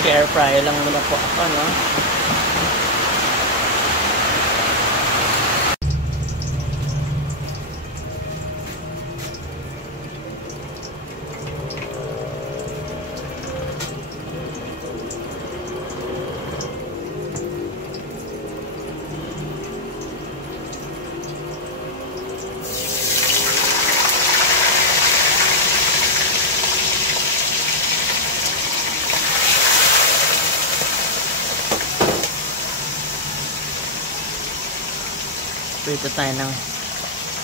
Air fryer lang muna po ako, no? Prito tayo ng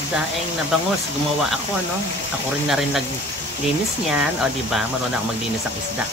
daing na bangus. Gumawa ako, no? Ako rin na rin naglinis niyan. O, diba? Marunong ako maglinis ng isda.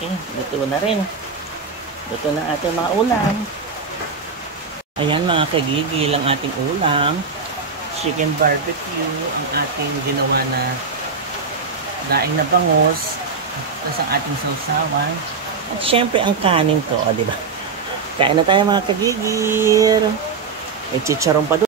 Okay, luto na rin. Luto na ating mga ulam. Ayan mga kagigil ang ating ulam. Chicken barbecue ang ating ginawa na daing na bangus. Tapos ang ating sausawan. At syempre ang kanin ko, o diba? Kain na tayo mga kagigil. May chicharon pa doon.